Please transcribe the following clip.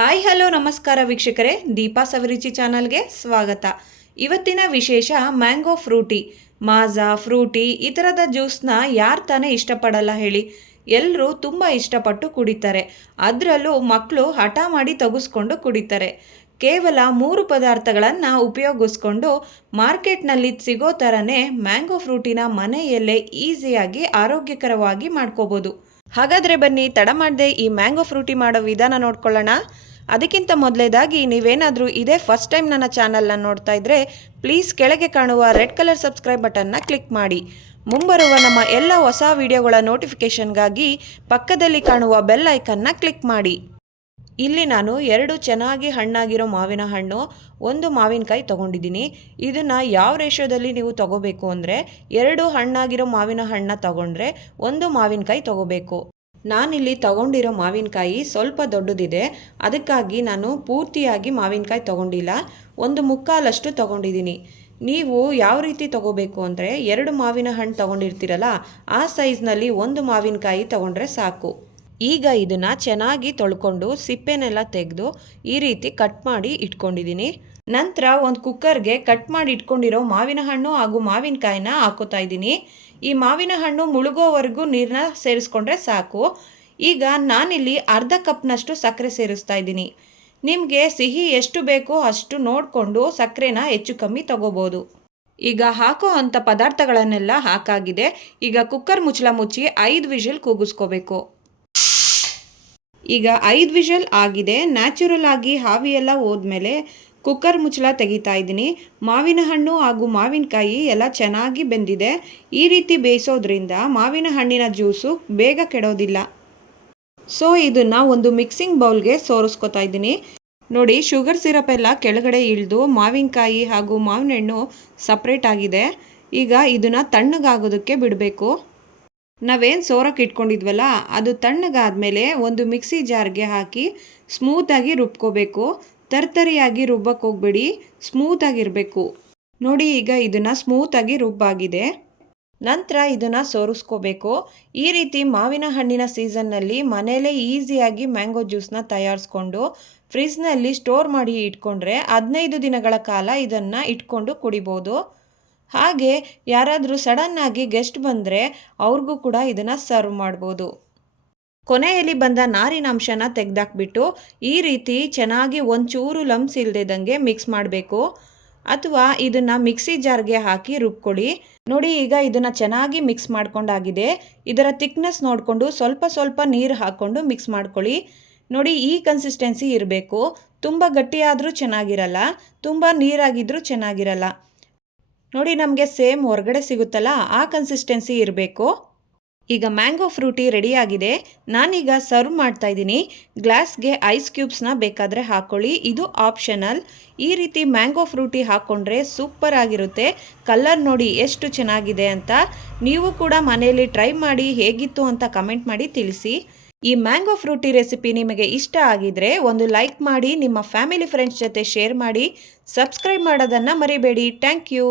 Hi, hello, ನಮಸ್ಕಾರ ವೀಕ್ಷಕರೇ. ದೀಪಾ ಸವರಿಚಿ ಚಾನಲ್ಗೆ ಸ್ವಾಗತ. ಇವತ್ತಿನ ವಿಶೇಷ ಮ್ಯಾಂಗೋ ಫ್ರೂಟಿ, ಮಾಜಾ ಫ್ರೂಟಿ, ಈ ಥರದ ಜ್ಯೂಸ್ನ ಯಾರು ತಾನೇ ಇಷ್ಟಪಡಲ್ಲ ಹೇಳಿ. ಎಲ್ಲರೂ ತುಂಬ ಇಷ್ಟಪಟ್ಟು ಕುಡಿತಾರೆ. ಅದರಲ್ಲೂ ಮಕ್ಕಳು ಹಠ ಮಾಡಿ ತೆಗೆಸ್ಕೊಂಡು ಕುಡಿತಾರೆ. ಕೇವಲ ಮೂರು ಪದಾರ್ಥಗಳನ್ನು ಉಪಯೋಗಿಸ್ಕೊಂಡು ಮಾರ್ಕೆಟ್ನಲ್ಲಿ ಸಿಗೋ ಥರನೇ ಮ್ಯಾಂಗೋ ಫ್ರೂಟಿನ ಮನೆಯಲ್ಲೇ ಈಸಿಯಾಗಿ, ಆರೋಗ್ಯಕರವಾಗಿ ಮಾಡ್ಕೋಬೋದು. ಹಾಗಾದರೆ ಬನ್ನಿ, ತಡ ಮಾಡದೆ ಈ ಮ್ಯಾಂಗೋ ಫ್ರೂಟಿ ಮಾಡೋ ವಿಧಾನ ನೋಡ್ಕೊಳ್ಳೋಣ. ಅದಕ್ಕಿಂತ ಮೊದಲೇದಾಗಿ ನೀವೇನಾದರೂ ಇದೇ ಫಸ್ಟ್ ಟೈಮ್ ನನ್ನ ಚಾನಲ್ನ ನೋಡ್ತಾ ಇದ್ದರೆ ಪ್ಲೀಸ್ ಕೆಳಗೆ ಕಾಣುವ ರೆಡ್ ಕಲರ್ ಸಬ್ಸ್ಕ್ರೈಬ್ ಬಟನ್ನ ಕ್ಲಿಕ್ ಮಾಡಿ. ಮುಂಬರುವ ನಮ್ಮ ಎಲ್ಲ ಹೊಸ ವಿಡಿಯೋಗಳ ನೋಟಿಫಿಕೇಷನ್ಗಾಗಿ ಪಕ್ಕದಲ್ಲಿ ಕಾಣುವ ಬೆಲ್ ಐಕನ್ನ ಕ್ಲಿಕ್ ಮಾಡಿ. ಇಲ್ಲಿ ನಾನು ಎರಡು ಚೆನ್ನಾಗಿ ಹಣ್ಣಾಗಿರೋ ಮಾವಿನ ಹಣ್ಣು, ಒಂದು ಮಾವಿನಕಾಯಿ ತೊಗೊಂಡಿದ್ದೀನಿ. ಇದನ್ನು ಯಾವ ರೇಷೋದಲ್ಲಿ ನೀವು ತೊಗೋಬೇಕು ಅಂದರೆ, ಎರಡು ಹಣ್ಣಾಗಿರೋ ಮಾವಿನ ಹಣ್ಣನ್ನ ತಗೊಂಡ್ರೆ, ಒಂದು ಮಾವಿನಕಾಯಿ ತೊಗೋಬೇಕು. ನಾನಿಲ್ಲಿ ತಗೊಂಡಿರೋ ಮಾವಿನಕಾಯಿ ಸ್ವಲ್ಪ ದೊಡ್ಡದಿದೆ. ಅದಕ್ಕಾಗಿ ನಾನು ಪೂರ್ತಿಯಾಗಿ ಮಾವಿನಕಾಯಿ ತಗೊಂಡಿಲ್ಲ. ಒಂದು ಮುಕ್ಕಾಲಷ್ಟು ತಗೊಂಡಿದ್ದೀನಿ. ನೀವು ಯಾವ ರೀತಿ ತಗೋಬೇಕು ಅಂದರೆ ಎರಡು ಮಾವಿನ ಹಣ್ಣು ತೊಗೊಂಡಿರ್ತೀರಲ್ಲ, ಆ ಸೈಜ್ನಲ್ಲಿ ಒಂದು ಮಾವಿನಕಾಯಿ ತಗೊಂಡ್ರೆ ಸಾಕು. ಈಗ ಇದನ್ನು ಚೆನ್ನಾಗಿ ತೊಳ್ಕೊಂಡು ಸಿಪ್ಪೆನೆಲ್ಲ ತೆಗೆದು ಈ ರೀತಿ ಕಟ್ ಮಾಡಿ ಇಟ್ಕೊಂಡಿದ್ದೀನಿ. ನಂತರ ಒಂದು ಕುಕ್ಕರ್ಗೆ ಕಟ್ ಮಾಡಿ ಇಟ್ಕೊಂಡಿರೋ ಮಾವಿನ ಹಣ್ಣು ಹಾಗೂ ಮಾವಿನಕಾಯಿನ ಹಾಕೋತಾ ಇದ್ದೀನಿ. ಈ ಮಾವಿನ ಹಣ್ಣು ಮುಳುಗೋವರೆಗೂ ನೀರನ್ನ ಸೇರಿಸ್ಕೊಂಡ್ರೆ ಸಾಕು. ಈಗ ನಾನಿಲ್ಲಿ ಅರ್ಧ ಕಪ್ನಷ್ಟು ಸಕ್ಕರೆ ಸೇರಿಸ್ತಾ ಇದ್ದೀನಿ. ನಿಮಗೆ ಸಿಹಿ ಎಷ್ಟು ಬೇಕೋ ಅಷ್ಟು ನೋಡಿಕೊಂಡು ಸಕ್ಕರೆನ ಹೆಚ್ಚು ಕಮ್ಮಿ ತಗೋಬೋದು. ಈಗ ಹಾಕೋ ಅಂಥ ಪದಾರ್ಥಗಳನ್ನೆಲ್ಲ ಹಾಕಾಗಿದೆ. ಈಗ ಕುಕ್ಕರ್ ಮುಚ್ಚಳ ಮುಚ್ಚಿ ಐದು ವಿಷಲ್ ಕೂಗಿಸ್ಕೋಬೇಕು. ಈಗ ಐದು ವಿಷಲ್ ಆಗಿದೆ. ನ್ಯಾಚುರಲ್ ಆಗಿ ಹಾವಿಯೆಲ್ಲ ಹೋದ್ಮೇಲೆ ಕುಕ್ಕರ್ ಮುಚ್ಚಳ ತೆಗಿತಾ ಇದ್ದೀನಿ. ಮಾವಿನ ಹಣ್ಣು ಹಾಗೂ ಮಾವಿನಕಾಯಿ ಎಲ್ಲ ಚೆನ್ನಾಗಿ ಬೆಂದಿದೆ. ಈ ರೀತಿ ಬೇಯಿಸೋದ್ರಿಂದ ಮಾವಿನ ಹಣ್ಣಿನ ಜ್ಯೂಸು ಬೇಗ ಕೆಡೋದಿಲ್ಲ. ಸೊ, ಇದನ್ನು ಒಂದು ಮಿಕ್ಸಿಂಗ್ ಬೌಲ್ಗೆ ಸೋರಿಸ್ಕೊತಾ ಇದ್ದೀನಿ. ನೋಡಿ, ಶುಗರ್ ಸಿರಪ್ ಎಲ್ಲ ಕೆಳಗಡೆ ಇಳಿದು ಮಾವಿನಕಾಯಿ ಹಾಗೂ ಮಾವಿನ ಹಣ್ಣು ಸಪ್ರೇಟ್ ಆಗಿದೆ. ಈಗ ಇದನ್ನು ತಣ್ಣಗಾಗೋದಕ್ಕೆ ಬಿಡಬೇಕು. ನಾವೇನು ಸೋರಕ್ಕೆ ಇಟ್ಕೊಂಡಿದ್ವಲ್ಲ, ಅದು ತಣ್ಣಗಾದ್ಮೇಲೆ ಒಂದು ಮಿಕ್ಸಿ ಜಾರ್ಗೆ ಹಾಕಿ ಸ್ಮೂತಾಗಿ ರುಬ್ಕೋಬೇಕು. ತರ್ತರಿಯಾಗಿ ರುಬ್ಬಕ್ಕೆ ಹೋಗ್ಬೇಡಿ, ಸ್ಮೂತಾಗಿರಬೇಕು. ನೋಡಿ ಈಗ ಇದನ್ನು ಸ್ಮೂತಾಗಿ ರುಬ್ಬಾಗಿದೆ. ನಂತರ ಇದನ್ನು ಸೋರಿಸ್ಕೋಬೇಕು. ಈ ರೀತಿ ಮಾವಿನ ಹಣ್ಣಿನ ಸೀಸನ್ನಲ್ಲಿ ಮನೆಯಲ್ಲೇ ಈಸಿಯಾಗಿ ಮ್ಯಾಂಗೋ ಜ್ಯೂಸನ್ನ ತಯಾರಿಸ್ಕೊಂಡು ಫ್ರಿಜ್ನಲ್ಲಿ ಸ್ಟೋರ್ ಮಾಡಿ ಇಟ್ಕೊಂಡ್ರೆ ಹದಿನೈದು ದಿನಗಳ ಕಾಲ ಇದನ್ನು ಇಟ್ಕೊಂಡು ಕುಡಿಬೋದು. ಹಾಗೆ ಯಾರಾದರೂ ಸಡನ್ನಾಗಿ ಗೆಸ್ಟ್ ಬಂದರೆ ಅವ್ರಿಗೂ ಕೂಡ ಇದನ್ನು ಸರ್ವ್ ಮಾಡ್ಬೋದು. ಕೊನೆಯಲ್ಲಿ ಬಂದ ನಾರಿನ ಅಂಶನ ತೆಗೆದಾಕ್ಬಿಟ್ಟು ಈ ರೀತಿ ಚೆನ್ನಾಗಿ ಒಂಚೂರು ಲಂಪ್ಸ್ ಇಲ್ಲದಿದ್ದಂಗೆ ಮಿಕ್ಸ್ ಮಾಡಬೇಕು. ಅಥವಾ ಇದನ್ನು ಮಿಕ್ಸಿ ಜಾರ್ಗೆ ಹಾಕಿ ರುಬ್ಕೊಳ್ಳಿ. ನೋಡಿ ಈಗ ಇದನ್ನು ಚೆನ್ನಾಗಿ ಮಿಕ್ಸ್ ಮಾಡ್ಕೊಂಡಾಗಿದೆ. ಇದರ ತಿಕ್ನೆಸ್ ನೋಡಿಕೊಂಡು ಸ್ವಲ್ಪ ಸ್ವಲ್ಪ ನೀರು ಹಾಕ್ಕೊಂಡು ಮಿಕ್ಸ್ ಮಾಡ್ಕೊಳ್ಳಿ. ನೋಡಿ ಈ ಕನ್ಸಿಸ್ಟೆನ್ಸಿ ಇರಬೇಕು. ತುಂಬ ಗಟ್ಟಿಯಾದರೂ ಚೆನ್ನಾಗಿರಲ್ಲ, ತುಂಬ ನೀರಾಗಿದ್ದರೂ ಚೆನ್ನಾಗಿರಲ್ಲ. ನೋಡಿ ನಮಗೆ ಸೇಮ್ ಹೊರಗಡೆ ಸಿಗುತ್ತಲ್ಲ, ಆ ಕನ್ಸಿಸ್ಟೆನ್ಸಿ ಇರಬೇಕು. ಈಗ ಮ್ಯಾಂಗೋ ಫ್ರೂಟಿ ರೆಡಿಯಾಗಿದೆ ನಾನೀಗ ಸರ್ವ್ ಮಾಡ್ತಾ ಇದ್ದೀನಿ. ಗ್ಲಾಸ್ಗೆ ಐಸ್ ಕ್ಯೂಬ್ಸ್ನ ಬೇಕಾದರೆ ಹಾಕ್ಕೊಳ್ಳಿ ಇದು ಆಪ್ಷನಲ್ ಈ ರೀತಿ ಮ್ಯಾಂಗೋ ಫ್ರೂಟಿ ಹಾಕ್ಕೊಂಡ್ರೆ ಸೂಪರ್ ಆಗಿರುತ್ತೆ. ಕಲರ್ ನೋಡಿ ಎಷ್ಟು ಚೆನ್ನಾಗಿದೆ ಅಂತ ನೀವು ಕೂಡ ಮನೆಯಲ್ಲಿ ಟ್ರೈ ಮಾಡಿ ಹೇಗಿತ್ತು ಅಂತ ಕಮೆಂಟ್ ಮಾಡಿ ತಿಳಿಸಿ. ಈ ಮ್ಯಾಂಗೋ ಫ್ರೂಟಿ ರೆಸಿಪಿ ನಿಮಗೆ ಇಷ್ಟ ಆಗಿದ್ರೆ ಒಂದು ಲೈಕ್ ಮಾಡಿ, ನಿಮ್ಮ ಫ್ಯಾಮಿಲಿ ಫ್ರೆಂಡ್ಸ್ ಜೊತೆ ಶೇರ್ ಮಾಡಿ, ಸಬ್ಸ್ಕ್ರೈಬ್ ಮಾಡೋದನ್ನು ಮರಿಬೇಡಿ. Thank you.